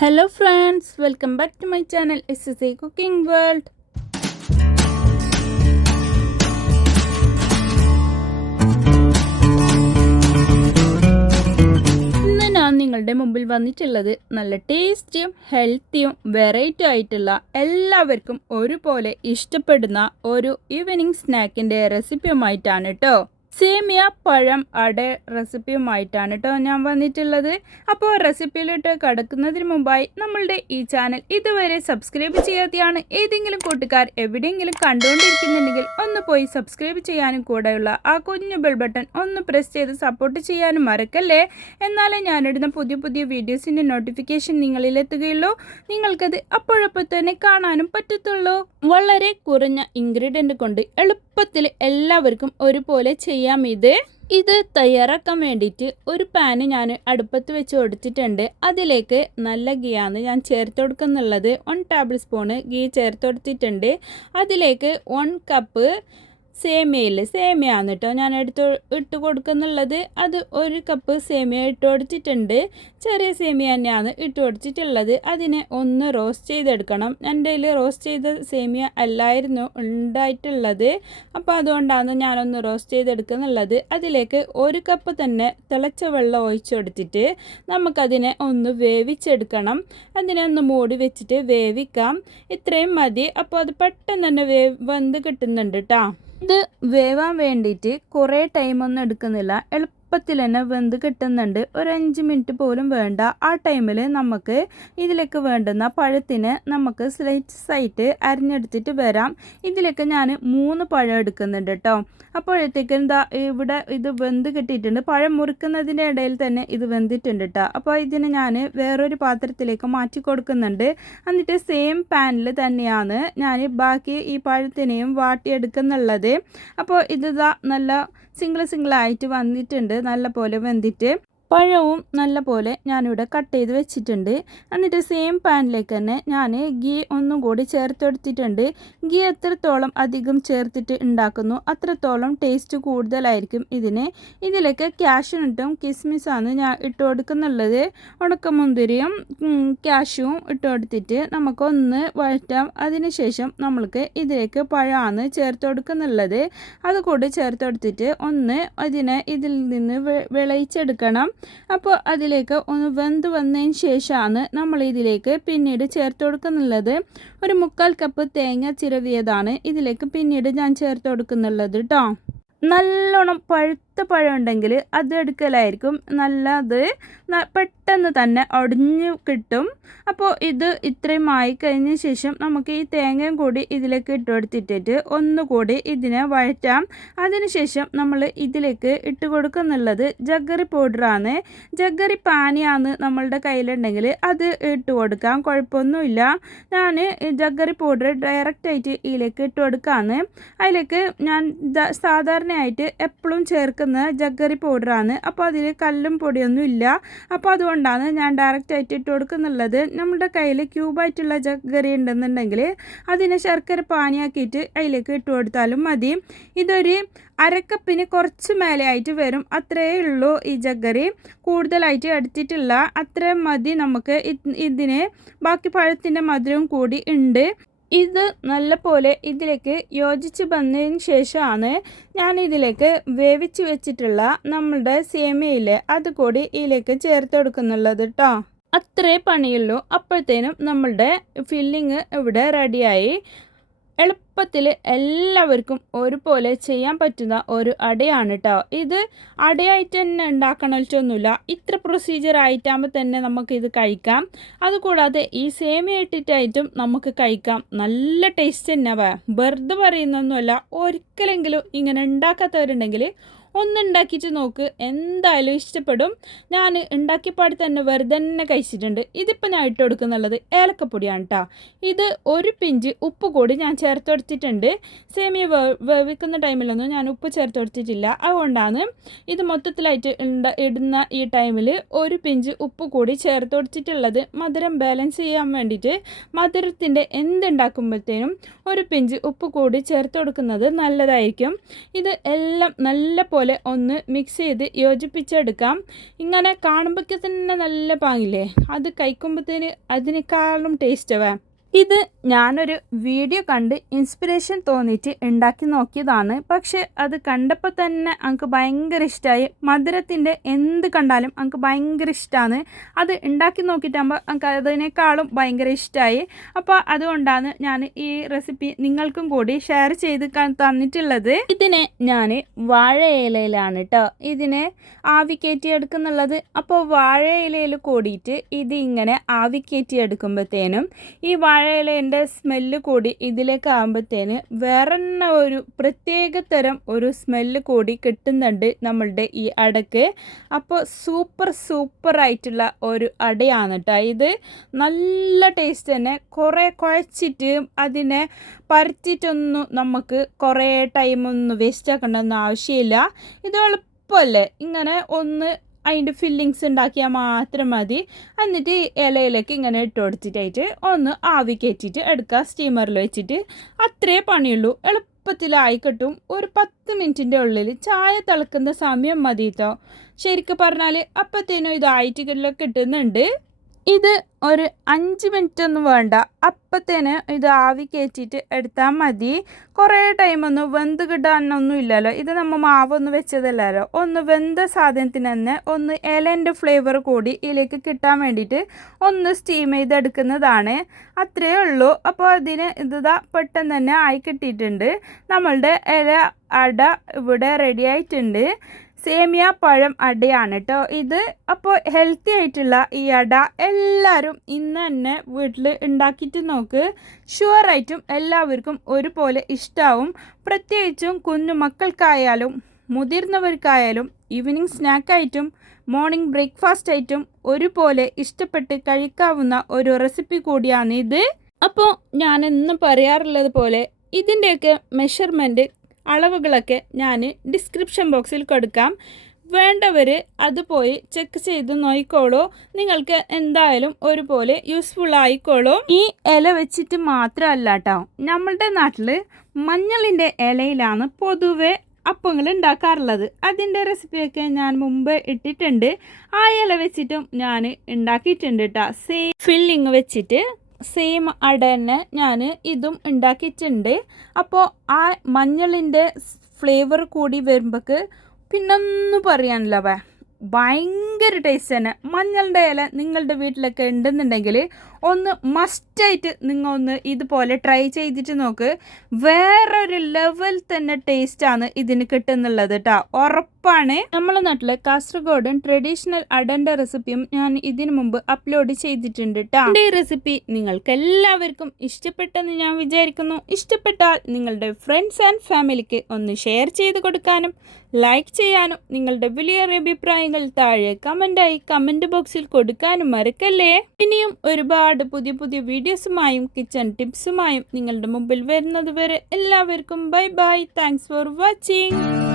Hello friends, welcome back to my channel SSA Cooking World. ഇന്ന് ഞാൻ നിങ്ങളുടെ മുമ്പിൽ വന്നിട്ടുള്ളത് നല്ല ടേസ്റ്റിയും ഹെൽത്തിയും വെറൈറ്റി ആയിട്ടുള്ള എല്ലാവർക്കും ഒരുപോലെ ഇഷ്ടപ്പെടുന്ന ഒരു ഈവനിങ് സ്നാക്കിൻ്റെ റെസിപ്പിയുമായിട്ടാണ് കേട്ടോ. സേമിയ പഴം അട റെസിപ്പിയുമായിട്ടാണ് കേട്ടോ ഞാൻ വന്നിട്ടുള്ളത്. അപ്പോൾ റെസിപ്പിയിലിട്ട് കടക്കുന്നതിന് മുമ്പായി നമ്മളുടെ ഈ ചാനൽ ഇതുവരെ സബ്സ്ക്രൈബ് ചെയ്യാതെയാണ് ഏതെങ്കിലും കൂട്ടുകാർ എവിടെയെങ്കിലും കണ്ടുകൊണ്ടിരിക്കുന്നുണ്ടെങ്കിൽ ഒന്ന് പോയി സബ്സ്ക്രൈബ് ചെയ്യാനും കൂടെയുള്ള ആ കുഞ്ഞു ബെൽ ബട്ടൺ ഒന്ന് പ്രസ് ചെയ്ത് സപ്പോർട്ട് ചെയ്യാനും മറക്കല്ലേ. എന്നാലേ ഞാനിടുന്ന പുതിയ പുതിയ വീഡിയോസിൻ്റെ നോട്ടിഫിക്കേഷൻ നിങ്ങളിലെത്തുകയുള്ളൂ, നിങ്ങൾക്കത് അപ്പോഴപ്പോൾ തന്നെ കാണാനും പറ്റത്തുള്ളൂ. വളരെ കുറഞ്ഞ ഇൻഗ്രീഡിയൻ്റ് കൊണ്ട് എളുപ്പത്തിൽ എല്ലാവർക്കും ഒരുപോലെ ചെയ്യാം. ഇത് തയ്യാറാക്കാൻ വേണ്ടിയിട്ട് ഒരു പാന് ഞാൻ അടുപ്പത്ത് വെച്ച് കൊടുത്തിട്ടുണ്ട്. അതിലേക്ക് നല്ല ഗീയാണ് ഞാൻ ചേർത്ത് കൊടുക്കുന്നുള്ളത്. 1 ടേബിൾ സ്പൂണ് ഗീ ചേർത്ത് കൊടുത്തിട്ടുണ്ട്. അതിലേക്ക് 1 കപ്പ് സേമിയാണ് കേട്ടോ ഞാൻ ഇട്ട് കൊടുക്കുന്നുള്ളത്. അത് 1 കപ്പ് സേമിയ ഇട്ട് കൊടുത്തിട്ടുണ്ട്. ചെറിയ സേമിയ തന്നെയാണ് ഇട്ട് കൊടുത്തിട്ടുള്ളത്. അതിനെ ഒന്ന് റോസ്റ്റ് ചെയ്തെടുക്കണം. എൻ്റെ കയ്യിൽ റോസ്റ്റ് ചെയ്ത സേമിയ അല്ലായിരുന്നു ഉണ്ടായിട്ടുള്ളത്, അപ്പോൾ അതുകൊണ്ടാണ് ഞാനൊന്ന് റോസ്റ്റ് ചെയ്തെടുക്കുന്നുള്ളത്. അതിലേക്ക് 1 കപ്പ് തന്നെ തിളച്ച വെള്ളം ഒഴിച്ചു കൊടുത്തിട്ട് നമുക്കതിനെ ഒന്ന് വേവിച്ചെടുക്കണം. അതിനെ ഒന്ന് മൂടി വെച്ചിട്ട് വേവിക്കാം. ഇത്രയും മതി. അപ്പോൾ അത് പെട്ടെന്ന് തന്നെ വെന്ത് കിട്ടുന്നുണ്ട് കേട്ടോ. ഇത് വേവാൻ വേണ്ടിയിട്ട് കുറേ ടൈമൊന്നും എടുക്കുന്നില്ല, എളുപ്പത്തിൽ തന്നെ വെന്ത് കിട്ടുന്നുണ്ട്. ഒരു 5 മിനിറ്റ് പോലും വേണ്ട. ആ ടൈമിൽ നമുക്ക് ഇതിലേക്ക് വേണ്ടുന്ന പഴത്തിന് നമുക്ക് സ്ലൈസ് ആയിട്ട് അരിഞ്ഞെടുത്തിട്ട് വരാം. ഇതിലേക്ക് ഞാൻ 3 പഴം എടുക്കുന്നുണ്ട് കേട്ടോ. അപ്പോഴത്തേക്കും ഇവിടെ ഇത് വെന്ത് കിട്ടിയിട്ടുണ്ട്. പഴം മുറിക്കുന്നതിൻ്റെ ഇടയിൽ തന്നെ ഇത് വെന്തിട്ടുണ്ട് കേട്ടോ. അപ്പോൾ ഇതിന് ഞാൻ വേറൊരു പാത്രത്തിലേക്ക് മാറ്റി കൊടുക്കുന്നുണ്ട്. എന്നിട്ട് സെയിം പാനിൽ തന്നെയാണ് ഞാൻ ബാക്കി ഈ പഴത്തിനെയും വാട്ടിയെടുക്കുന്നുള്ളത്. അപ്പോൾ ഇത് നല്ല സിംഗിളായിട്ട് വന്നിട്ടുണ്ട്, നല്ല പോലെ വെന്തിട്ട്. പഴവും നല്ല പോലെ ഞാനിവിടെ കട്ട് ചെയ്ത് വെച്ചിട്ടുണ്ട്. എന്നിട്ട് സെയിം പാനിലേക്ക് തന്നെ ഞാൻ ഗീ ഒന്നും കൂടി ചേർത്ത് കൊടുത്തിട്ടുണ്ട്. ഗീ എത്രത്തോളം അധികം ചേർത്തിട്ട് ഉണ്ടാക്കുന്നു അത്രത്തോളം ടേസ്റ്റ് കൂടുതലായിരിക്കും ഇതിന്. ഇതിലേക്ക് കാഷ്യൂനട്ടും കിസ്മിസാണ് ഞാൻ ഇട്ട് കൊടുക്കുന്നുള്ളത്. ഉണക്കമുന്തിരിയും കാഷ്യൂവും ഇട്ട് കൊടുത്തിട്ട് നമുക്കൊന്ന് വഴറ്റാം. അതിനുശേഷം നമ്മൾക്ക് ഇതിലേക്ക് പഴമാണ് ചേർത്ത് കൊടുക്കുന്നുള്ളത്. അതുകൂടി ചേർത്ത് കൊടുത്തിട്ട് ഒന്ന് ഇതിനെ ഇതിൽ നിന്ന് വിളയിച്ചെടുക്കണം. അപ്പോൾ അതിലേക്ക് ഒന്ന് വെന്ത് വന്നതിന് ശേഷമാണ് നമ്മൾ ഇതിലേക്ക് പിന്നീട് ചേർത്ത് കൊടുക്കുന്നുള്ളത്. ഒരു 1/4 കപ്പ് തേങ്ങ ചിരവിയതാണ് ഇതിലേക്ക് പിന്നീട് ഞാൻ ചേർത്ത് കൊടുക്കുന്നുള്ളത് കേട്ടോ. നല്ലോണം പഴുത്ത പഴം ഉണ്ടെങ്കിൽ അത് എടുക്കലായിരിക്കും നല്ലത്, പെട്ടെന്ന് തന്നെ ഒടിഞ്ഞു കിട്ടും. അപ്പോൾ ഇത് ഇത്രയും ആയി കഴിഞ്ഞ ശേഷം നമുക്ക് ഈ തേങ്ങയും കൂടി ഇതിലേക്ക് ഇട്ട് കൊടുത്തിട്ട് ഒന്നുകൂടി ഇതിനെ വഴറ്റാം. അതിനുശേഷം നമ്മൾ ഇതിലേക്ക് ഇട്ട് കൊടുക്കുന്നുള്ളത് ജഗ്ഗറി പൗഡറാണ്. ജഗ്ഗറി പാനിയാണ് നമ്മളുടെ കയ്യിലുണ്ടെങ്കിൽ അത് ഇട്ട് കൊടുക്കാം, കുഴപ്പമൊന്നുമില്ല. ഞാൻ ജഗ്ഗറി പൗഡർ ഡയറക്റ്റായിട്ട് ഇതിലേക്ക് ഇട്ട് കൊടുക്കാമെന്ന്. അതിലേക്ക് ഞാൻ സാധാരണയായിട്ട് എപ്പോഴും ചേർക്കുന്ന ജഗ്ഗറി പൗഡറാണ്. അപ്പോൾ അതിൽ കല്ലും പൊടിയൊന്നും ഇല്ല. അപ്പോൾ അതുകൊണ്ടാണ് ഞാൻ ഡയറക്റ്റായിട്ട് ഇട്ട് കൊടുക്കുന്നുള്ളത്. നമ്മുടെ കയ്യിൽ ക്യൂബായിട്ടുള്ള ജഗ്ഗറി ഉണ്ടെന്നുണ്ടെങ്കിൽ അതിനെ ശർക്കര പാനിയാക്കിയിട്ട് അതിലേക്ക് ഇട്ട് കൊടുത്താലും മതി. ഇതൊരു 1/2 കപ്പിന് കുറച്ച് മേലെയായിട്ട് വരും, അത്രയേ ഉള്ളൂ. ഈ ജഗ്ഗറി കൂടുതലായിട്ട് എടുത്തിട്ടില്ല, അത്രയും മതി നമുക്ക്. ഇതിന് ബാക്കി പഴത്തിൻ്റെ മധുരവും കൂടി ഉണ്ട്. ഇത് നല്ല പോലെ ഇതിലേക്ക് യോജിച്ച് വന്നതിന് ശേഷമാണ് ഞാൻ ഇതിലേക്ക് വേവിച്ച് വെച്ചിട്ടുള്ള നമ്മളുടെ സേമിയയിൽ അതുകൂടി ഇതിലേക്ക് ചേർത്ത് കൊടുക്കുന്നുള്ളത് കേട്ടോ. അത്രേ പണിയുള്ളൂ. അപ്പോഴത്തേനും നമ്മളുടെ ഫില്ലിങ് ഇവിടെ റെഡിയായി. എളുപ്പത്തിൽ എല്ലാവർക്കും ഒരുപോലെ ചെയ്യാൻ പറ്റുന്ന ഒരു അടയാണ് കേട്ടോ. ഇത് അടയായിട്ട് തന്നെ ഉണ്ടാക്കണമെന്നൊന്നുമില്ല, ഇത്ര പ്രൊസീജിയർ ആയിട്ടാകുമ്പോൾ തന്നെ നമുക്കിത് കഴിക്കാം. അതുകൂടാതെ ഈ സേമിയ ഇട്ടിട്ടായിട്ടും നമുക്ക് കഴിക്കാം. നല്ല ടേസ്റ്റ് തന്നെ. വെറുതെ പറയുന്നൊന്നുമല്ല. ഒരിക്കലെങ്കിലും ഇങ്ങനെ ഉണ്ടാക്കാത്തവരുണ്ടെങ്കിൽ ഒന്നുണ്ടാക്കിയിട്ട് നോക്ക്, എന്തായാലും ഇഷ്ടപ്പെടും. ഞാൻ ഉണ്ടാക്കിയപ്പാട് തന്നെ വെറുതെ തന്നെ കഴിച്ചിട്ടുണ്ട്. ഇതിപ്പോൾ ഞാൻ ഇട്ട് കൊടുക്കുന്നുള്ളത് ഏലക്കപ്പൊടിയാണ് കേട്ടോ. ഇത് 1 പിഞ്ച് ഉപ്പ് കൂടി ഞാൻ ചേർത്ത് കൊടുത്തിട്ടുണ്ട്. സേമിയ വേവിക്കുന്ന ടൈമിലൊന്നും ഞാൻ ഉപ്പ് ചേർത്ത് കൊടുത്തിട്ടില്ല, അതുകൊണ്ടാണ് ഇത് മൊത്തത്തിലായിട്ട് ഇടുന്ന ഈ ടൈമിൽ 1 പിഞ്ച് ഉപ്പ് കൂടി ചേർത്ത് കൊടുത്തിട്ടുള്ളത്. മധുരം ബാലൻസ് ചെയ്യാൻ വേണ്ടിയിട്ട് മധുരത്തിൻ്റെ എന്തുണ്ടാക്കുമ്പോഴത്തേനും 1 പിഞ്ച് ഉപ്പ് കൂടി ചേർത്ത് കൊടുക്കുന്നത് നല്ലതായിരിക്കും. ഇത് എല്ലാം നല്ല ഒരുപോലെ ഒന്ന് മിക്സ് ചെയ്ത് യോജിപ്പിച്ചെടുക്കാം. ഇങ്ങനെ കാണുമ്പോഴേക്ക് തന്നെ നല്ല പാങ്ങില്ലേ, അത് കഴിക്കുമ്പോഴത്തേന് അതിനേക്കാളും ടേസ്റ്റ്. ഇത് ഞാനൊരു വീഡിയോ കണ്ട് ഇൻസ്പിറേഷൻ തോന്നിയിട്ട് ഉണ്ടാക്കി നോക്കിയതാണ്. പക്ഷെ അത് കണ്ടപ്പോൾ തന്നെ എനിക്ക് ഭയങ്കര ഇഷ്ടമായി. മധുരത്തിൻ്റെ എന്ത് കണ്ടാലും എനിക്ക് ഭയങ്കര ഇഷ്ടമാണ്. അത് ഉണ്ടാക്കി നോക്കിയിട്ടാകുമ്പോൾ എനിക്ക് അതിനേക്കാളും ഭയങ്കര ഇഷ്ടമായി. അപ്പോൾ അതുകൊണ്ടാണ് ഞാൻ ഈ റെസിപ്പി നിങ്ങൾക്കും കൂടി ഷെയർ ചെയ്ത് തന്നിട്ടുള്ളത്. ഇതിനെ ഞാൻ വാഴയിലയിലാണ് കേട്ടോ ഇതിനെ ആവി കയറ്റി എടുക്കുന്നുള്ളത്. അപ്പോൾ വാഴയിലയിൽ കൂടിയിട്ട് ഇത് ഇങ്ങനെ ആവി കയറ്റി എടുക്കുമ്പോഴത്തേനും ഈ വാഴയിലേൻ്റെ സ്മെല്ല് കൂടി ഇതിലേക്ക് ആകുമ്പോഴത്തേന് വേറെ ഒരു പ്രത്യേക തരം ഒരു സ്മെല്ല് കൂടി കിട്ടുന്നുണ്ട് നമ്മളുടെ ഈ അടക്ക്. അപ്പോൾ സൂപ്പറായിട്ടുള്ള ഒരു അടയാണ് കേട്ടോ ഇത്. നല്ല ടേസ്റ്റ് തന്നെ. കുറേ കുഴച്ചിട്ട് അതിനെ പരത്തിയിട്ടൊന്നും നമുക്ക് കുറേ ടൈമൊന്നും വേസ്റ്റ് ആക്കേണ്ടെന്ന് ആവശ്യമില്ല. ഇത് എളുപ്പമല്ലേ, ഇങ്ങനെ ഒന്ന് അതിൻ്റെ ഫില്ലിങ്സ് ഉണ്ടാക്കിയാൽ മാത്രം മതി. എന്നിട്ട് ഇലയിലേക്ക് ഇങ്ങനെ ഇട്ട് കൊടുത്തിട്ടായിട്ട് ഒന്ന് ആവി കയറ്റിയിട്ട് എടുക്കുക സ്റ്റീമറിൽ വെച്ചിട്ട്. അത്രേ പണിയുള്ളൂ, എളുപ്പത്തിലായി കിട്ടും. ഒരു 10 മിനിറ്റിൻ്റെ ഉള്ളിൽ ചായ തിളക്കുന്ന സമയം മതി കേട്ടോ. ശരിക്കും പറഞ്ഞാൽ അപ്പത്തേനും ഇതായിട്ട് കിട്ടുന്നുണ്ട്. ഇത് ഒരു 5 മിനിറ്റ് ഒന്നും വേണ്ട, അപ്പത്തേന് ഇത് ആവി കയറ്റിയിട്ട് എടുത്താൽ മതി. കുറേ ടൈമൊന്നും വെന്ത് കിട്ടാനൊന്നും ഇല്ലല്ലോ. ഇത് നമ്മൾ മാവൊന്നും വെച്ചതല്ലല്ലോ. ഒന്ന് വെന്ത സാധനത്തിന് തന്നെ ഒന്ന് ഇലേൻ്റെ ഫ്ലേവർ കൂടി ഇതിലേക്ക് കിട്ടാൻ വേണ്ടിയിട്ട് ഒന്ന് സ്റ്റീം ചെയ്തെടുക്കുന്നതാണ്. അത്രയേ ഉള്ളൂ. അപ്പോൾ അതിന് ഇതാ പെട്ടെന്ന് തന്നെ ആയി കിട്ടിയിട്ടുണ്ട്. നമ്മളുടെ ഇല അട ഇവിടെ റെഡി ആയിട്ടുണ്ട്. സേമിയ പഴം അടയാണ് കേട്ടോ ഇത്. അപ്പോൾ ഹെൽത്തി ആയിട്ടുള്ള ഈ അട എല്ലാവരും ഇന്ന് തന്നെ വീട്ടിൽ ഉണ്ടാക്കിയിട്ട് നോക്ക്. ഷുവറായിട്ടും എല്ലാവർക്കും ഒരുപോലെ ഇഷ്ടമാവും. പ്രത്യേകിച്ചും കുഞ്ഞു മക്കൾക്കായാലും മുതിർന്നവർക്കായാലും ഈവനിങ് സ്നാക്കായിട്ടും മോർണിംഗ് ബ്രേക്ക്ഫാസ്റ്റ് ആയിട്ടും ഒരുപോലെ ഇഷ്ടപ്പെട്ട് കഴിക്കാവുന്ന ഒരു റെസിപ്പി കൂടിയാണ് ഇത്. അപ്പോൾ ഞാൻ എന്നും പറയാറുള്ളത് പോലെ ഇതിൻ്റെയൊക്കെ മെഷർമെൻറ്റ് അളവുകളൊക്കെ ഞാൻ ഡിസ്ക്രിപ്ഷൻ ബോക്സിൽ കൊടുക്കാം. വേണ്ടവർ അത് പോയി ചെക്ക് ചെയ്ത് നോക്കിക്കോളൂ. നിങ്ങൾക്ക് എന്തായാലും ഒരുപോലെ യൂസ്ഫുൾ ആയിക്കോളൂ. ഈ ഇല വെച്ചിട്ട് മാത്രമല്ല കേട്ടോ, നമ്മളുടെ നാട്ടിൽ മഞ്ഞളിൻ്റെ ഇലയിലാണ് പൊതുവെ അപ്പങ്ങൾ ഉണ്ടാക്കാറുള്ളത്. അതിൻ്റെ റെസിപ്പിയൊക്കെ ഞാൻ മുമ്പ് ഇട്ടിട്ടുണ്ട്. ആ ഇല വെച്ചിട്ടും ഞാൻ ഉണ്ടാക്കിയിട്ടുണ്ട് കേട്ടോ. സെയിം ഫില്ലിങ് വെച്ചിട്ട് സെയിം അട തന്നെ ഞാൻ ഇതും ഉണ്ടാക്കിയിട്ടുണ്ട്. അപ്പോൾ ആ മഞ്ഞളിൻ്റെ ഫ്ലേവർ കൂടി വരുമ്പോൾക്ക് പിന്നൊന്നും പറയാനില്ല, ഭയങ്കര ടേസ്റ്റ് തന്നെ. മഞ്ഞളുടെ ഇല നിങ്ങളുടെ വീട്ടിലൊക്കെ ഉണ്ടെന്നുണ്ടെങ്കിൽ ഒന്ന് മസ്റ്റായിട്ട് നിങ്ങൾ ഒന്ന് ഇതുപോലെ ട്രൈ ചെയ്തിട്ട് നോക്ക്. വേറൊരു ലെവൽ തന്നെ ടേസ്റ്റാണ് ഇതിന് കിട്ടുന്നുള്ളത് കേട്ടോ, ഉറപ്പാണ്. നമ്മളെ നാട്ടിലെ കാസർഗോഡൻ ട്രഡീഷണൽ അടൻ്റെ റെസിപ്പിയും ഞാൻ ഇതിനു മുമ്പ് അപ്ലോഡ് ചെയ്തിട്ടുണ്ട് കേട്ടോ. ഈ റെസിപ്പി നിങ്ങൾക്ക് എല്ലാവർക്കും ഇഷ്ടപ്പെട്ടെന്ന് ഞാൻ വിചാരിക്കുന്നു. ഇഷ്ടപ്പെട്ടാൽ നിങ്ങളുടെ ഫ്രണ്ട്സ് ആൻഡ് ഫാമിലിക്ക് ഒന്ന് ഷെയർ ചെയ്ത് കൊടുക്കാനും ലൈക്ക് ചെയ്യാനും നിങ്ങളുടെ വലിയ അഭിപ്രായങ്ങൾ താഴെ കമൻറ്റ് ബോക്സിൽ കൊടുക്കാനും മറക്കല്ലേ. ഇനിയും ഒരുപാട് പുതിയ വീഡിയോസുമായും കിച്ചൺ ടിപ്സുമായും നിങ്ങളുടെ മുമ്പിൽ വരുന്നത് വരെ എല്ലാവർക്കും ബൈ. Thanks for watching.